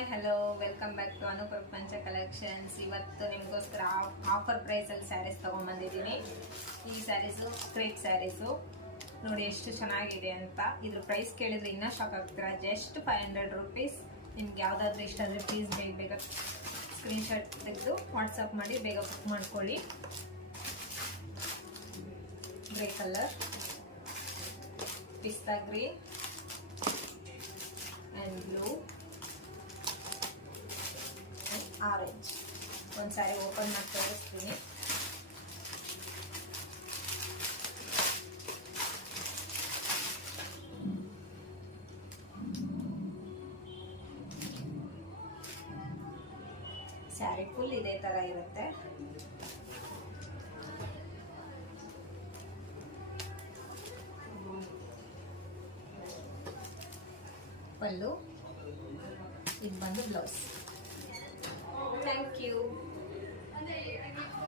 Hi hello welcome back to Anu Prapancha collections. ಇವತ್ತು ನಿಮಗೋಸ್ಕರ offer ಪ್ರೈಸಲ್ಲಿ ಸ್ಯಾರೀಸ್ ತೊಗೊಂಬಂದಿದ್ದೀನಿ. ಈ ಸ್ಯಾರೀಸು ಕ್ರೇಪ್ ಸ್ಯಾರೀಸು ನೋಡಿ ಎಷ್ಟು ಚೆನ್ನಾಗಿದೆ ಅಂತ. ಇದ್ರ ಪ್ರೈಸ್ ಕೇಳಿದ್ರೆ ಇನ್ನೂ ಶಾಕ್ ಆಗ್ತೀರಾ. Just 500 rupees. ನಿಮ್ಗೆ ಯಾವುದಾದ್ರೂ ಇಷ್ಟ ಆದರೆ ಪ್ಲೀಸ್ ಬೇಗ ಸ್ಕ್ರೀನ್ಶಾಟ್ ತೆಗೆದು ವಾಟ್ಸಪ್ ಮಾಡಿ ಬೇಗ ಬುಕ್ ಮಾಡ್ಕೊಳ್ಳಿ. ಗ್ರೇ ಕಲರ್, ಪಿಸ್ತಾ green and blue and orange. ಒಂದು ಸಾರಿ ಓಪನ್ ಮಾಡಿ ತೋರಿಸ್ತೀನಿ. ಸ್ಯಾರಿ ಫುಲ್ ಇದೇ ತರ ಇರುತ್ತೆ. ಪಲ್ಲು, ಇದು ಬಂದು ಬ್ಲೌಸ್.